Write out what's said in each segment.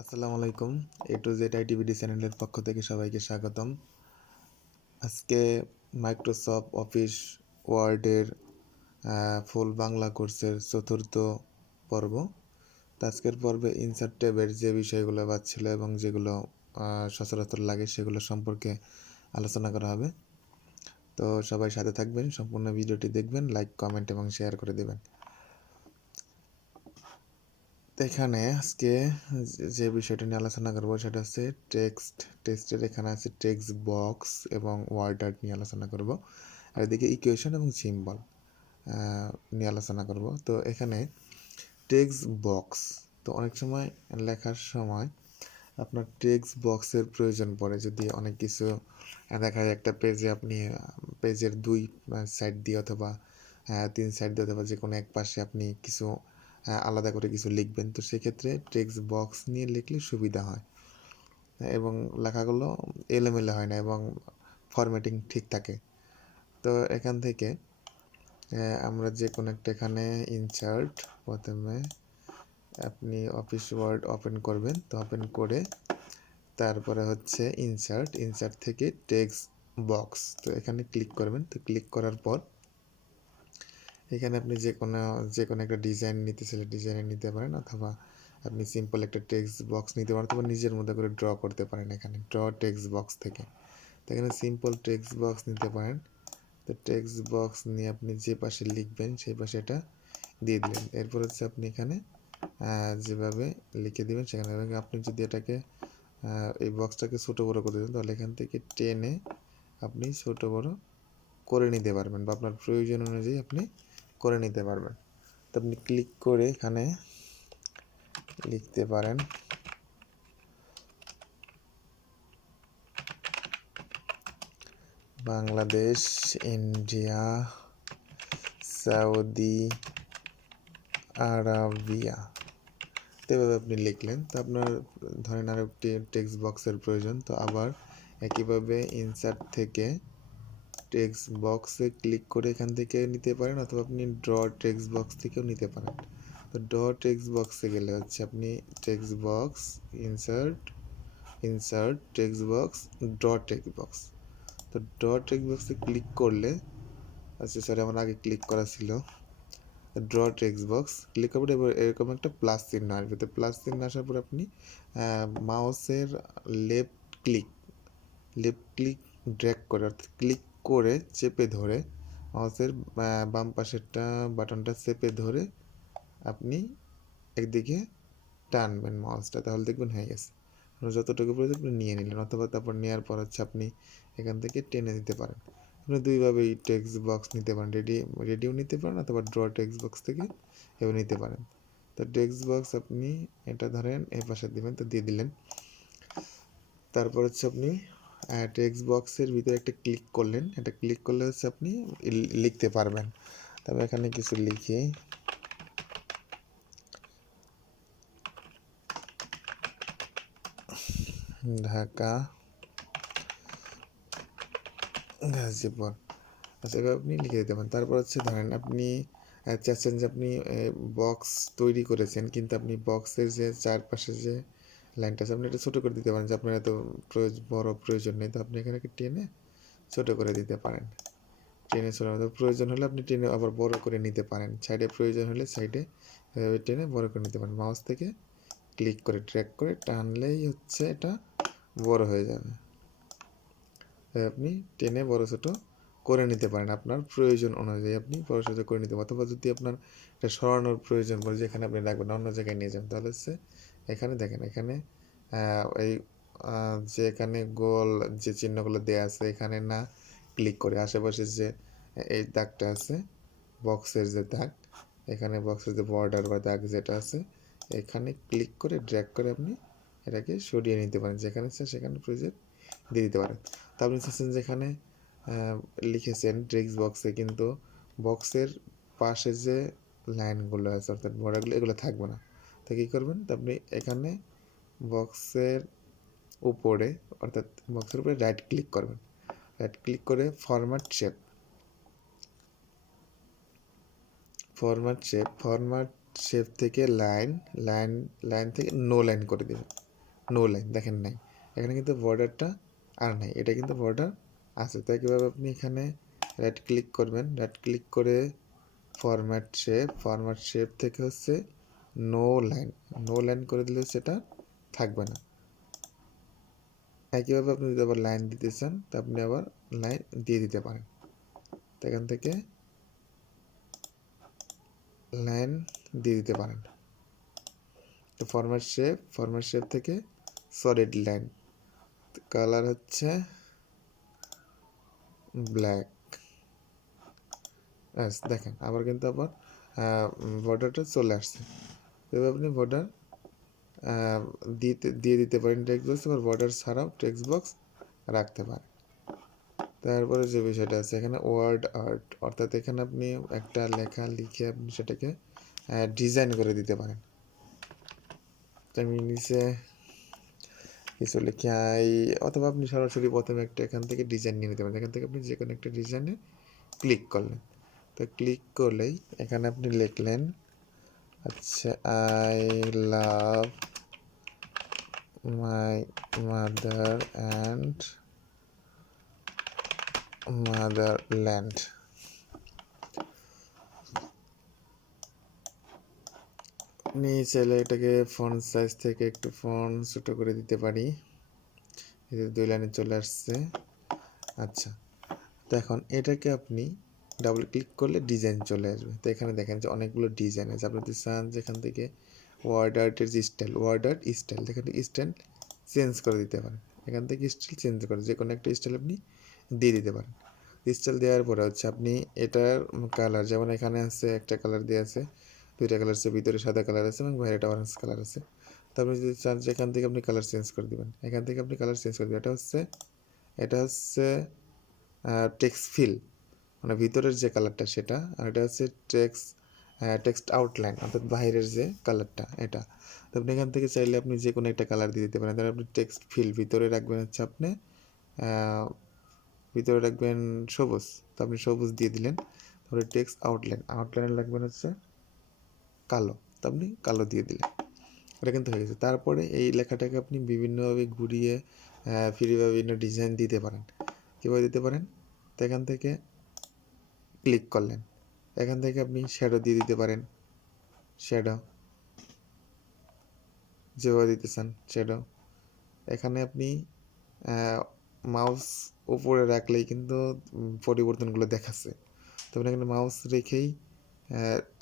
আসসালামু আলাইকুম। এ to Z আইটিভিডি চ্যানেলের পক্ষ থেকে সবাইকে স্বাগতম। আজকে মাইক্রোসফট অফিস ওয়ার্ডের ফুল বাংলা কোর্সের চতুর্থ পর্ব। তো আজকের পর্বে ইনসার্ট ট্যাবের যে বিষয়গুলো বাছছিল এবং যেগুলো সচরাচর লাগে সেগুলো সম্পর্কে আলোচনা করা হবে। তো সবাই সাথে থাকবেন, সম্পূর্ণ ভিডিওটি দেখবেন, লাইক, কমেন্ট এবং শেয়ার করে দেবেন। এখানে আজকে যে বিষয়টা নিয়ে আলোচনা করবো সেটা হচ্ছে টেক্সটের এখানে আছে টেক্সট বক্স এবং ওয়ার্ড আর্ট নিয়ে আলোচনা করব। আর এদিকে ইকুয়েশন এবং সিম্বল নিয়ে আলোচনা করব। তো এখানে টেক্সট বক্স, তো অনেক সময় লেখার সময় আপনার টেক্সট বক্সের প্রয়োজন পড়ে। যদি অনেক কিছু দেখা যায় একটা পেজে, আপনি পেজের দুই সাইড দিয়ে অথবা তিন সাইড দিয়ে অথবা যে কোনো এক পাশে আপনি কিছু আলাদা করে কিছু লিখবেন, তো সেক্ষেত্রে টেক্সট বক্স নিয়ে লিখলে সুবিধা হয় এবং লেখাগুলো এলোমেলো হয় না এবং ফরম্যাটিং ঠিক থাকে। তো এখান থেকে আমরা যে কোনো একটা এখানে ইনসার্ট, প্রথমে আপনি অফিস ওয়ার্ড ওপেন করবেন। তো ওপেন করে তারপরে হচ্ছে ইনসার্ট থেকে টেক্সট বক্স, তো এখানে ক্লিক করবেন। তো ক্লিক করার পর এখানে আপনি যে কোনো একটা ডিজাইন নিতে চাইলে ডিজাইনে নিতে পারেন, অথবা আপনি সিম্পল একটা টেক্সট বক্স নিতে পারেন, অথবা নিজের মধ্যে করে ড্র করতে পারেন। এখানে ড্র টেক্সট বক্স থেকে, তো এখানে সিম্পল টেক্সট বক্স নিতে পারেন। তো টেক্সট বক্স নিয়ে আপনি যে পাশে লিখবেন সেই পাশে এটা দিয়ে দিলেন। এরপর হচ্ছে আপনি এখানে যেভাবে লিখে দেবেন সেখানে, আপনি যদি এটাকে এই বক্সটাকে ছোটো বড়ো করে দেন, তাহলে এখান থেকে টেনে আপনি ছোটো বড়ো করে নিতে পারবেন, বা আপনার প্রয়োজন অনুযায়ী আপনি করে নিতে পারবেন। তো আপনি ক্লিক করে এখানে লিখতে পারেন বাংলাদেশ, ইন্ডিয়া, সৌদি আরাবিয়া। তো এভাবে আপনি লিখলেন। তো আপনার ধরেন আর একটি টেক্সট বক্সের প্রয়োজন, তো আবার একইভাবে ইনসার্ট থেকে টেক্সট বক্সে ক্লিক করে এখান থেকে নিতে পারেন, অথবা আপনি ড্র টেক্সট বক্স থেকেও নিতে পারেন। তো ড্র টেক্সট বক্সে গেলে হচ্ছে আপনি text box, insert text box, draw text box. তো ড্র টেক্সট বক্সে ক্লিক করলে, আচ্ছা সরি আমার আগে ক্লিক করা ছিল, ড্র টেক্সট বক্স ক্লিক করবেন। এবার এরকম একটা প্লাস চিহ্ন আসবে। তো প্লাস চিহ্ন আসার পর আপনি মাউসের লেফট ক্লিক ড্র্যাগ করে, অর্থাৎ ক্লিক করে চেপে ধরে মাউসের বাম পাশেরটা বাটনটা চেপে ধরে আপনি একদিকে টানবেন মাউসটা, তাহলে দেখবেন হয়ে গেছে। যতটুকু প্রয়োজন আপনি নিয়ে নিলেন, অথবা তারপর নেওয়ার পর হচ্ছে আপনি এখান থেকে টেনে দিতে পারেন। আপনি দুইভাবেই টেক্সট বক্স নিতে পারেন, রেডিও নিতে পারেন, অথবা ড্র টেক্সট বক্স থেকে এভাবে নিতে পারেন। তো টেক্সট বক্স আপনি এটা ধরেন এই পাশে দিবেন, তো দিয়ে দিলেন। তারপর হচ্ছে আপনি টেক্সট বক্সের ভিতরে একটা ক্লিক করলেন, এটা ক্লিক করলে হচ্ছে আপনি লিখতে পারবেন। তবে এখানে কিছু লিখি, ঢাকা, গাজীপুর, আচ্ছা এবার আপনি লিখে দিতে পারেন। তারপর হচ্ছে ধরেন আপনি চাচ্ছেন যে আপনি বক্স তৈরি করেছেন, কিন্তু আপনি বক্সের যে চারপাশে যে লাইনটা আছে আপনি এটা ছোটো করে দিতে পারেন, যে আপনার এত বড় প্রয়োজন নেই। তো আপনি এখানে টেনে ছোটো করে দিতে পারেন। টেনে ছোটো প্রয়োজন হলে আপনি টেনে আবার বড় করে নিতে পারেন। সাইডে প্রয়োজন হলে সাইডে টেনে বড় করে নিতে পারেন। মাউস থেকে ক্লিক করে ট্র্যাক করে টানলেই হচ্ছে এটা বড় হয়ে যাবে। আপনি টেনে বড় ছোটো করে নিতে পারেন, আপনার প্রয়োজন অনুযায়ী আপনি বড় ছোটো করে নিতে পারেন। অথবা যদি আপনার এটা সরানোর প্রয়োজন পড়ে, যেখানে আপনি রাখবেন অন্য জায়গায় নিয়ে যাবেন, তাহলে হচ্ছে এখানে দেখেন, এখানে এই যে এখানে গোল যে চিহ্নগুলো দেওয়া আছে এখানে না ক্লিক করে আশেপাশে যে এই দাগটা আছে, বক্সের যে দাগ, এখানে বক্সের যে বর্ডার বা দাগ যেটা আছে, এখানে ক্লিক করে ড্র্যাগ করে আপনি এটাকে সরিয়ে নিতে পারেন, যেখানে সেখানে প্রয়োজন দিয়ে দিতে পারেন। তো আপনি চাচ্ছেন যেখানে লিখেছেন টেক্সট বক্সে, কিন্তু বক্সের পাশে যে লাইনগুলো আছে অর্থাৎ বর্ডারগুলো এগুলো থাকবে না। তো কী করবেন, তো আপনি এখানে বক্সের উপরে অর্থাৎ বক্সের উপরে রাইট ক্লিক করবেন। রাইট ক্লিক করে ফরম্যাট শেপ থেকে লাইন থেকে নো লাইন করে দেবেন। নো লাইন দেখেন নাই, এখানে কিন্তু বর্ডারটা আর নাই, এটা কিন্তু বর্ডার আছে। তাই কীভাবে আপনি এখানে রাইট ক্লিক করবেন, রাইট ক্লিক করে ফরম্যাট শেপ থেকে হচ্ছে নো লাইন, নো লাইন করে দিলে সেটা থাকবে না। একইভাবে আপনি যদি আবার লাইন দিতে চান তা আপনি আবার লাইন দিয়ে দিতে পারেন। তো এখান থেকে লাইন দিয়ে দিতে পারেন। তো ফরম্যাট শেপ থেকে সলিড লাইন, কালার হচ্ছে ব্ল্যাক। দেখেন আবার কিন্তু আবার বর্ডারটা চলে আসছে। এবার আপনি বর্ডার দিয়ে দিতে পারেন টেক্সট বক্স, আবার বর্ডার ছাড়াও টেক্সট বক্স রাখতে পারেন। তারপরে যে বিষয়টা আছে এখানে ওয়ার্ড আর্ট, অর্থাৎ এখানে আপনি একটা লেখা লিখে আপনি সেটাকে ডিজাইন করে দিতে পারেন। আমি নিচে কিছু লিখে অথবা আপনি সরাসরি প্রথমে একটা এখান থেকে ডিজাইন নিয়ে নিতে পারেন। এখান থেকে আপনি যে কোনো একটা ডিজাইনে ক্লিক করলেন, তো ক্লিক করলেই এখানে আপনি লিখলেন আচ্ছা I love my mother and motherland. আপনি চাইলে এটাকে ফন্ট সাইজ থেকে একটু ফন্ট ছোটো করে দিতে পারি। এই যে 2 লাইনে চলে আসছে। আচ্ছা, তো এখন এটাকে আপনি ডাবল ক্লিক করলে ডিজাইন চলে আসবে। তো এখানে দেখেন যে অনেকগুলো ডিজাইন আছে। আপনি যদি চান যেখান থেকে ওয়ার্ড আর্টের যে স্টাইল, ওয়ার্ড আর্ট স্টাইল, এখান থেকে স্টাইল চেঞ্জ করে দিতে পারেন। এখান থেকে স্টাইল চেঞ্জ করে যে কোনো একটা স্টাইল আপনি দিয়ে দিতে পারেন। স্টাইল দেওয়ার পরে হচ্ছে আপনি এটার কালার, যেমন এখানে আছে একটা কালার দেওয়া আছে, 2টা কালার আছে, ভিতরে সাদা কালার আছে এবং বাইরেটা অরেঞ্জ কালার আছে। তো আপনি যদি চান যে এখান থেকে আপনি কালার চেঞ্জ করে দেবেন, এখান থেকে আপনি কালার চেঞ্জ করে দেবেন। এটা হচ্ছে টেক্সট ফিল, মানে ভিতরের যে কালারটা সেটা, আর এটা হচ্ছে টেক্সট আউটলাইন, অর্থাৎ বাইরের যে কালারটা এটা। তো আপনি এখান থেকে চাইলে আপনি যে কোনো একটা কালার দিয়ে দিতে পারেন। তাহলে আপনি টেক্সট ফিল ভিতরে রাখবেন হচ্ছে আপনি ভিতরে রাখবেন সবুজ, তো আপনি সবুজ দিয়ে দিলেন। তারপরে টেক্সট আউটলাইনে রাখবেন হচ্ছে কালো, তো আপনি কালো দিয়ে দিলেন। এটা কিন্তু হয়ে গেছে। তারপরে এই লেখাটাকে আপনি বিভিন্নভাবে ঘুরিয়ে ফিরে বিভিন্ন ডিজাইন দিতে পারেন। কীভাবে দিতে পারেন? তো এখান থেকে ক্লিক করলেন, এখান থেকে আপনি শ্যাডো দিয়ে দিতে পারেন। শ্যাডো যেভাবে দিতে চান শ্যাডো। এখানে আপনি মাউস উপরে রাখলেই কিন্তু পরিবর্তনগুলো দেখাচ্ছে। তখন এখানে মাউস রেখেই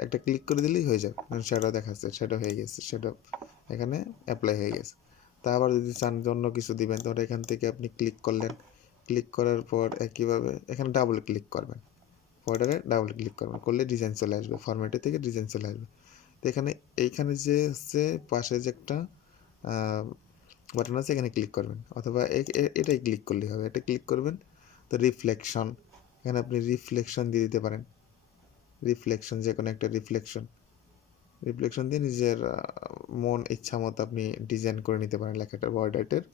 একটা ক্লিক করে দিলেই হয়ে যাবে, শ্যাডো দেখাচ্ছে, শ্যাডো হয়ে গেছে, শ্যাডো এখানে অ্যাপ্লাই হয়ে গেছে। তা আবার যদি চান অন্য কিছু দিবেন তাহলে এখান থেকে আপনি ক্লিক করলেন, ক্লিক করার পর একইভাবে এখানে ডাবল ক্লিক করবেন, বর্ডারে ডাবল ক্লিক করবেন, করলে ডিজাইন চলে আসবে, ফরম্যাটে থেকে ডিজাইন চলে আসবে। তো এইখানে যে হচ্ছে পাশে যে একটা বাটন আছে এখানে ক্লিক করবেন, অথবা এটাই ক্লিক করলেই হবে, এটা ক্লিক করবেন। তো রিফ্লেকশন, এখানে আপনি রিফ্লেকশন দিয়ে দিতে পারেন। রিফ্লেকশন যে কোনো একটা রিফ্লেকশন দিয়ে নিজের মন ইচ্ছা মতো আপনি ডিজাইন করে নিতে পারেন, লেখাটার ওয়ার্ড আর্টের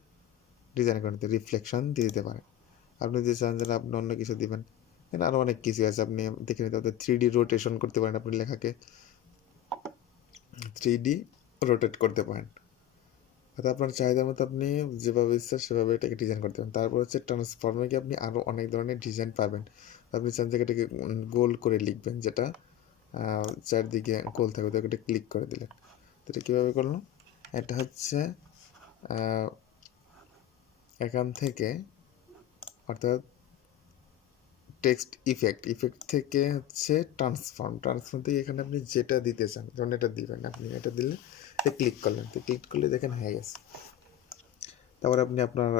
ডিজাইন করে নিতে রিফ্লেকশন দিয়ে দিতে পারেন। আপনি যদি চান যে আপনি অন্য কিছু দিবেন, এখানে আরও অনেক কিছু আছে, আপনি দেখে নিতে পারেন। 3D রোটেশন করতে পারেন, আপনি লেখাকে 3D রোটেট করতে পারেন। অর্থাৎ আপনার চাহিদা মতো আপনি যেভাবে ইচ্ছা সেভাবে এটাকে ডিজাইন করতে পারেন। তারপর হচ্ছে ট্রান্সফর্মে গিয়ে আপনি আরও অনেক ধরনের ডিজাইন পাবেন। আপনি চান যে এটাকে গোল করে লিখবেন, যেটা চারদিকে গোল থাকবে, তো এটা ক্লিক করে দিলেন। তো এটা কীভাবে করলাম? এটা হচ্ছে এখান থেকে, অর্থাৎ টেক্সট ইফেক্ট থেকে হচ্ছে ট্রান্সফর্ম থেকে এখানে আপনি যেটা দিতে চান, যেমন এটা দিবেন, আপনি এটা দিলে এটা ক্লিক করলেন, তো ক্লিক করলে দেখেন হয়ে গেছে। তারপর আপনি আপনার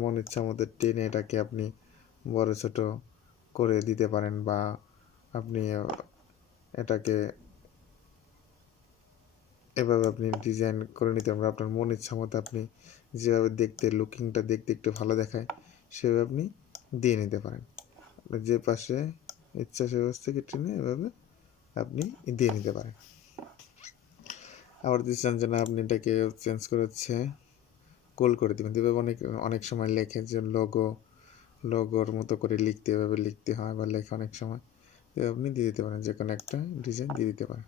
মন ইচ্ছা মতো টেনে এটাকে আপনি বড় ছোট করে দিতে পারেন, বা আপনি এটাকে এভাবে আপনি ডিজাইন করে নিতে পারেন। আপনার মন ইচ্ছা মতো আপনি যেভাবে লুকিংটা দেখতে একটু ভালো দেখায় সেভাবে আপনি দিয়ে নিতে পারেন। যে পাশে ইচ্ছা সে পাশ থেকে টেনে এভাবে আপনি দিয়ে নিতে পারেন। আবার যদি চান যে না আপনি এটাকে চেঞ্জ করে হচ্ছে গোল করে দেবেন, এভাবে অনেক সময় লেখে যে লোগোর মতো করে এভাবে লিখতে হয় বা লেখে অনেক সময়, আপনি দিয়ে দিতে পারেন, যে কোনো একটা ডিজাইন দিয়ে দিতে পারেন।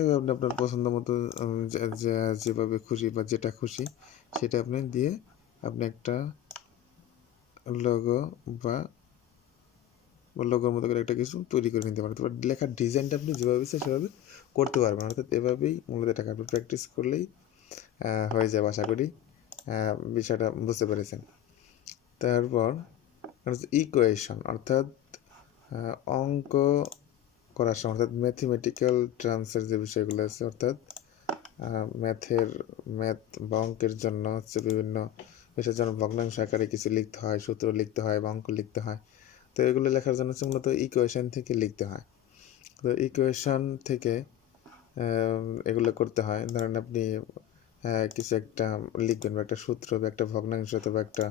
এবার আপনি আপনার পছন্দ মতো যেভাবে খুশি বা যেটা খুশি সেটা আপনি দিয়ে আপনি একটা লোগো বা লোগোর মতো করে একটা কিছু তৈরি করে নিতে পারেন। তারপর লেখার ডিজাইনটা আপনি যেভাবে ইচ্ছা সেভাবে করতে পারবেন, অর্থাৎ এভাবেই মূলত এটা আপনি প্র্যাকটিস করলেই হয়ে যাবে। আশা করি বিষয়টা বুঝতে পেরেছেন। তারপর ইকুয়েশন, অর্থাৎ অঙ্ক করার সময়, অর্থাৎ ম্যাথমেটিক্যাল টার্মসের যে বিষয়গুলো আছে, অর্থাৎ ম্যাথ বা অঙ্কের জন্য হচ্ছে বিভিন্ন বিষয়ের জন্য ভগ্নাংশ আকারে কিছু লিখতে হয়, সূত্র লিখতে হয় বা অঙ্ক লিখতে হয়। তো এগুলো লেখার জন্য হচ্ছে মূলত ইকুয়েশন থেকে লিখতে হয়। তো ইকুয়েশন থেকে এগুলো করতে হয়। ধরেন আপনি কিছু একটা লিখবেন বা একটা সূত্র বা একটা ভগ্নাংশ অথবা একটা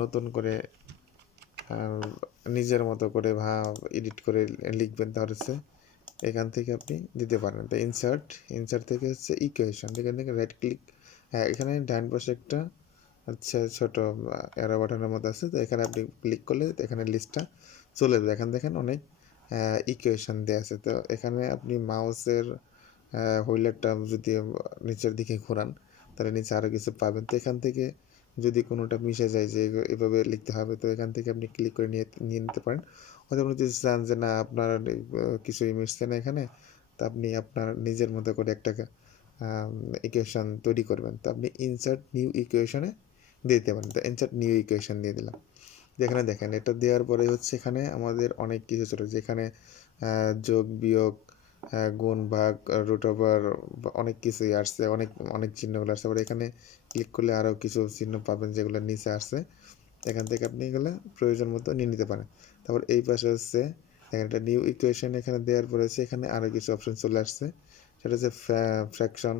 নতুন করে নিজের মতো করে এডিট করে লিখবেন, তাহলে হচ্ছে এখান থেকে আপনি দিতে পারেন। তো ইনসার্ট থেকে হচ্ছে ইকুয়েশন, এখান থেকে রাইট ক্লিক, এখানে ডান পাশে একটা আচ্ছা ছোট অ্যারো বাটনের মতো আছে, তো এখানে আপনি ক্লিক করলে এখানে লিস্টটা চলে যাবে। এখানে দেখেন অনেক ইকুয়েশন দেওয়া আছে। তো এখানে আপনি মাউসের হুইলারটা যদি নিচের দিকে ঘোরান তাহলে নিচে আরও কিছু পাবেন। তো এখান থেকে যদি কোনোটা মিশে যায় যে এভাবে লিখতে হবে, তো এখান থেকে আপনি ক্লিক করে নিয়ে নিতে পারেন। হয়তো আপনি যদি চান যে না আপনার কিছুই মিশছে না এখানে, তা আপনি আপনার নিজের মতো করে একটা ইকুয়েশন তৈরি করবেন, তো আপনি ইনসার্ট নিউ ইকুয়েশনে দিয়ে দিতে পারেন। তো ইনসার্ট নিউ ইকুয়েশন দিয়ে দিলাম। যেখানে দেখেন এটা দেওয়ার পরে হচ্ছে এখানে আমাদের অনেক কিছু চলে, যেখানে যোগ বিয়োগ গুণ ভাগ রুট ওভার অনেক কিছুই আসছে, অনেক অনেক চিহ্নগুলো আসছে। আবার এখানে ক্লিক করলে আরও কিছু চিহ্ন পাবেন যেগুলো নিচে আসছে, এখান থেকে আপনি এগুলো প্রয়োজন মতো নিয়ে নিতে পারেন। তারপর এই পাশে হচ্ছে এখানে একটা নিউ ইকুয়েশন এখানে দেওয়ার পরে হচ্ছে এখানে আরও কিছু অপশন চলে আসছে, সেটা হচ্ছে ফ্র্যাকশন,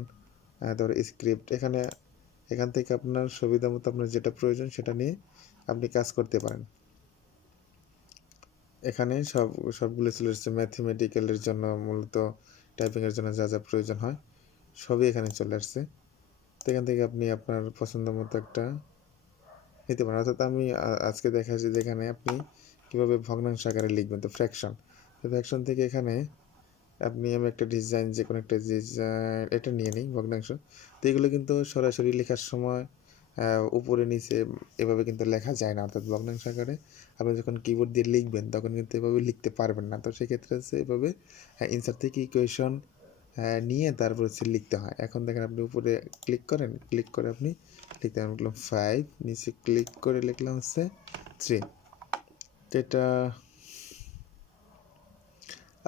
তারপরে স্ক্রিপ্ট। এখান থেকে আপনার সুবিধা মতো আপনার যেটা প্রয়োজন সেটা নিয়ে আপনি কাজ করতে পারেন। এখানে সবগুলো চলে এসেছে ম্যাথমেটিক্যালের জন্য, মূলত টাইপিংয়ের জন্য যা যা প্রয়োজন হয় সবই এখানে চলে আসছে। তো এখান থেকে আপনি আপনার পছন্দ মতো একটা নিতে পারেন। অর্থাৎ আমি আজকে দেখাচ্ছি যেখানে আপনি কীভাবে ভগ্নাংশ আকারে লিখবেন। তো ফ্র্যাকশন থেকে এখানে আমি একটা ডিজাইন, যে কোনো একটা ডিজাইন এটা নিয়ে নিই ভগ্নাংশ। তো এগুলো কিন্তু সরাসরি লেখার সময় উপরে নিচে এভাবে কিন্তু লেখা যায় না, অর্থাৎ ভগ্নাংশ আকারে আপনি যখন কিবোর্ড দিয়ে লিখবেন তখন কিন্তু এভাবে লিখতে পারবেন না। তো সেক্ষেত্রে হচ্ছে এভাবে ইনসার্ট থেকে ইকুয়েশন নিয়ে তারপর হচ্ছে লিখতে হয়। এখন দেখেন আপনি উপরে ক্লিক করেন, ক্লিক করে আপনি লিখতে পারেন, লিখলাম 5, নিচে ক্লিক করে লিখলাম হচ্ছে 3। এটা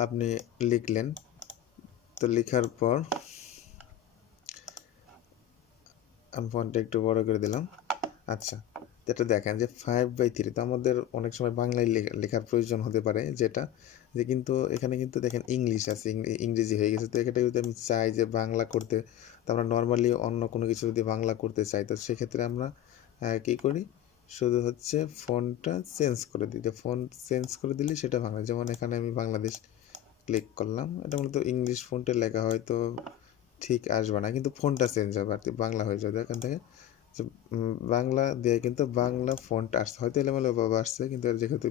আপনি লিখলেন। তো লেখার পর আমি ফন্টটা একটু বড় করে দিলাম। আচ্ছা, যেটা দেখেন যে 5/3, তো আমাদের অনেক সময় বাংলায় লেখার প্রয়োজন হতে পারে, যেটা যে কিন্তু এখানে কিন্তু দেখেন ইংলিশ আছে, ইংরেজি হয়ে গেছে। তো এটা যদি আমি চাই যে বাংলা করতে, তো আমরা নর্মালি অন্য কোনো কিছু যদি বাংলা করতে চাই, তো সেক্ষেত্রে আমরা কী করি, শুধু হচ্ছে ফন্টটা চেঞ্জ করে দিই। তো ফন্ট চেঞ্জ করে দিলে সেটা বাংলা, যেমন এখানে আমি বাংলাদেশ ক্লিক করলাম, এটা মূলত ইংলিশ ফন্টে লেখা হয়তো ঠিক আসবে না, কিন্তু ফন্টটা চেঞ্জ হবে আর কি, বাংলা হয়ে যাবে। এখান থেকে বাংলা দিয়ে কিন্তু বাংলা ফন্ট আসছে, হয়তো এলোমেলো ভাবে আসছে, কিন্তু যেহেতু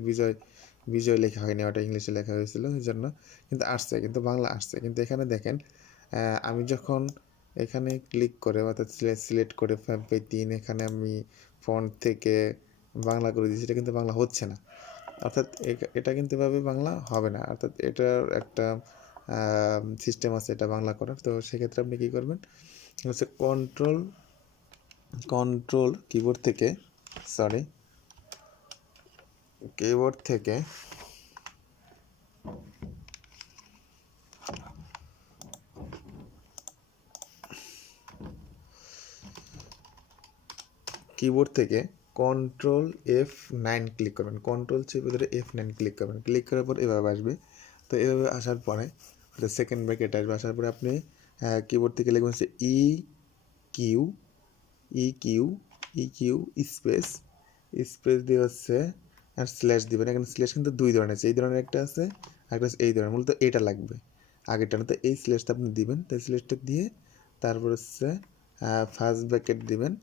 বিজয় লেখা হয়নি, ওটা ইংলিশে লেখা হয়েছিল, এই জন্য কিন্তু আসছে, কিন্তু বাংলা আসছে। কিন্তু এখানে দেখেন আমি যখন এখানে ক্লিক করে অর্থাৎ সিলেক্ট করে 5/3 এখানে আমি ফন্ট থেকে বাংলা করে দিয়েছি, এটা কিন্তু বাংলা হচ্ছে না। অর্থাৎ এটা কিন্তু এভাবে বাংলা হবে না, অর্থাৎ এটার একটা সিস্টেম আছে এটা বাংলা করার। তো সেক্ষেত্রে আপনি কী করবেন, হচ্ছে কন্ট্রোল কিবোর্ড থেকে কন্ট্রোল F9 ক্লিক করবেন, কন্ট্রোল চেপে ধরে F9 ক্লিক করবেন। ক্লিক করার পর এভাবে আসবে। তো এভাবে আসার পরে সেকেন্ড ব্র্যাকেট আসবে, আসার পরে আপনি কিবোর্ড থেকে লিখবেন হচ্ছে কিউ কিউ স্পেস দিয়ে হচ্ছে আর স্ল্যাশ দিবেন। এখানে স্ল্যাশ কিন্তু দুই ধরনের আছে, এই ধরনের একটা আছে আর একটা এই ধরনের, মূলত এটা লাগবে আগেরটা না। তো এই স্ল্যাশটা আপনি দিবেন, তো এই স্ল্যাশটা দিয়ে তারপর হচ্ছে ফার্স্ট ব্র্যাকেট দিবেন,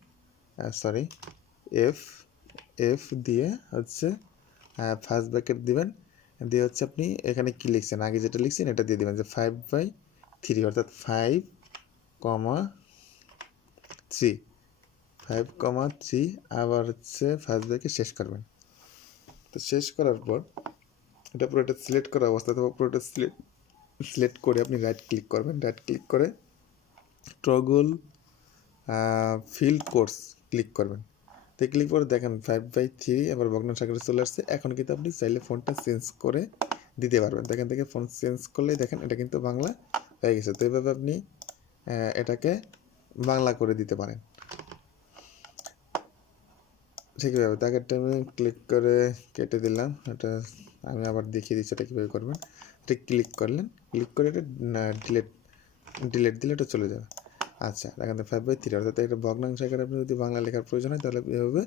এফ এফ দিয়ে হচ্ছে ফার্স্ট ব্র্যাকেট দিবেন, দিয়ে হচ্ছে আপনি এখানে কী লিখছেন, আগে যেটা লিখছেন এটা দিয়ে দেবেন, যে 5/3 3 অর্থাৎ 5,3 5,3 আবার হচ্ছে ফার্স্ট ব্রেকে শেষ করবেন। তো শেষ করার পর এটা পুরোটা সিলেক্ট করা অবস্থা অথবা পুরোটা সিলেক্ট করে আপনি রাইট ক্লিক করবেন। রাইট ক্লিক করে টগল ফিল্ড কোর্স ক্লিক করবেন। তো ক্লিক করে দেখেন 5/3 আবার ভগ্নাংশ চলে আসছে। এখন কিন্তু আপনি চাইলে ফোনটা চেঞ্জ করে দিতে পারবেন। দেখেন থেকে ফোন চেঞ্জ করলেই দেখেন এটা কিন্তু বাংলা হয়ে গেছে। তো এইভাবে আপনি এটাকে বাংলা করে দিতে পারেন। ঠিকভাবে তাকেরটা আমি ক্লিক করে কেটে দিলাম। এটা আমি আবার দেখিয়ে দিচ্ছি এটা কীভাবে করবেন। এটা ক্লিক করলেন, ক্লিক করে এটা ডিলেট দিলে এটা চলে যাবে। আচ্ছা, দেখেন 5/3 অর্থাৎ এটা ভগ্নাংশ আকারে আপনি যদি বাংলা লেখার প্রয়োজন হয় তাহলে এভাবে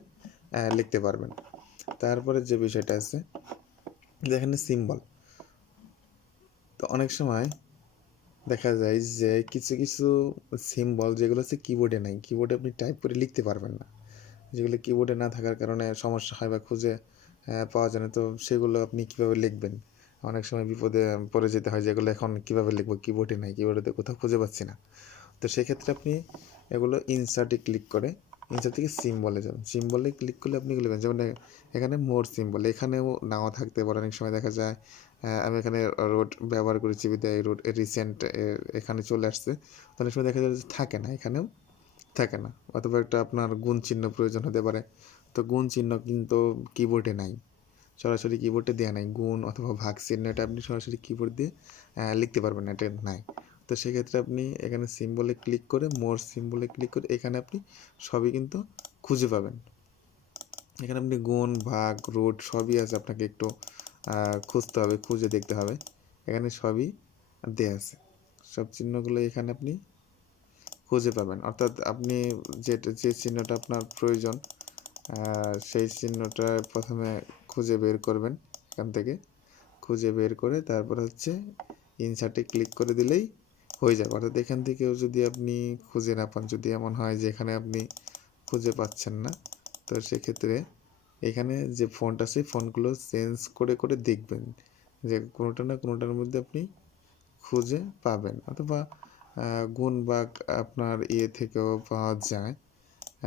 লিখতে পারবেন। তারপরে যে বিষয়টা আছে যেখানে সিম্বল, তো অনেক সময় দেখা যায় যে কিছু কিছু সিম্বল যেগুলো হচ্ছে কিবোর্ডে নাই, কিবোর্ডে আপনি টাইপ করে লিখতে পারবেন না, যেগুলো কিবোর্ডে না থাকার কারণে সমস্যা হয় বা খুঁজে পাওয়া যায় না। তো সেগুলো আপনি কীভাবে লিখবেন, অনেক সময় বিপদে পড়ে যেতে হয়, যেগুলো এখন কীভাবে লিখবো, কিবোর্ডে নাই, কিবোর্ডে কোথাও খুঁজে পাচ্ছি না। তো সেক্ষেত্রে আপনি এগুলো ইনসার্টে ক্লিক করে ইনসার্ট থেকে সিম্বলে যাবেন। সিম্বলে ক্লিক করলে আপনি এগুলো যেমন এখানে মোর সিম্বল, এখানেও নাও থাকতে পারে। অনেক সময় দেখা যায় আমি এখানে রোড ব্যবহার করেছি বিদায় রোড রিসেন্ট এখানে চলে আসছে। অনেক সময় দেখা যায় যে থাকে না, এখানেও থাকে না, অথবা একটা আপনার গুণ চিহ্ন প্রয়োজন হতে পারে। তো গুণ চিহ্ন কিন্তু কিবোর্ডে নাই, সরাসরি কিবোর্ডে দেওয়া নাই। গুণ অথবা ভাগ চিহ্ন এটা আপনি সরাসরি কিবোর্ড দিয়ে লিখতে পারবেন না, এটা নাই। তো সেক্ষেত্রে আপনি এখানে সিম্বলে ক্লিক করে মোর সিম্বলে ক্লিক করে এখানে আপনি সবই কিন্তু খুঁজে পাবেন। এখানে আপনি গুণ ভাগ রুট সবই আছে, আপনাকে একটু খুঁজতে হবে, খুঁজে দেখতে হবে। এখানে সবই দেয়া আছে, সব চিহ্নগুলো এখানে আপনি খুঁজে পাবেন। অর্থাৎ আপনি যে চিহ্নটা আপনার প্রয়োজন সেই চিহ্নটা প্রথমে খুঁজে বের করবেন। এখান থেকে খুঁজে বের করে তারপর হচ্ছে ইনসার্টে ক্লিক করে দিলেই হয়ে যাবে। অর্থাৎ এখান থেকেও যদি আপনি খুঁজে না পান, যদি এমন হয় যে এখানে আপনি খুঁজে পাচ্ছেন না, তো সেক্ষেত্রে এখানে যে ফন্ট আছে ফন্টগুলো চেঞ্জ করে করে দেখবেন যে কোনোটা না কোনোটার মধ্যে আপনি খুঁজে পাবেন। অথবা গুণ ভাগ আপনার থেকেও পাওয়া যায়,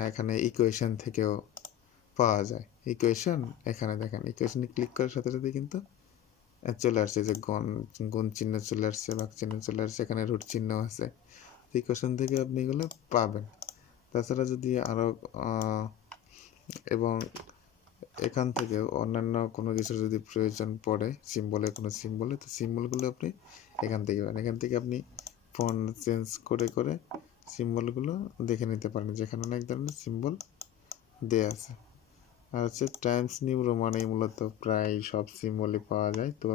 এখানে ইকুয়েশন থেকেও পাওয়া যায়। ইকুয়েশন এখানে দেখেন, ইকুয়েশনে ক্লিক করার সাথে সাথে কিন্তু চলে আসছে যে গুণ চিহ্ন চলে আসছে, ভাগ চিহ্ন চলে আসছে, এখানে রুট চিহ্ন আছে। ইকুয়েশন থেকে আপনি এগুলো পাবেন। তাছাড়া যদি আরও এবং এখান থেকে অন্যান্য কোনো কিছুর যদি প্রয়োজন পড়ে সিম্বলে, কোনো সিম্বলে, তো সিম্বলগুলো আপনি এখান থেকে পাবেন। এখান থেকে আপনি ফন্ট চেঞ্জ করে করে সিম্বলগুলো দেখে নিতে পারেন, যেখানে অনেক ধরনের সিম্বল দেয়া আছে। আর হচ্ছে টাইমস নিউ রোমান, এই মূলত প্রায় সব সিম্বলই পাওয়া যায়। তো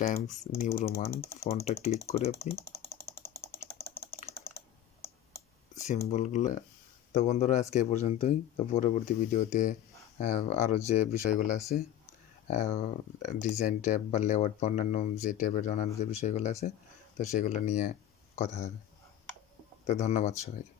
টাইমস নিউ রোমান ফন্টটা ক্লিক করে আপনি সিম্বলগুলো। তো বন্ধুরা আজকে এ পর্যন্তই। তো পরবর্তী ভিডিওতে আরও যে বিষয়গুলো আছে ডিজাইন ট্যাব বা লেআউট বা অন্যান্য যে ট্যাবের অন্যান্য যে বিষয়গুলো আছে তো সেগুলো নিয়ে কথা হবে। তো ধন্যবাদ সবাইকে।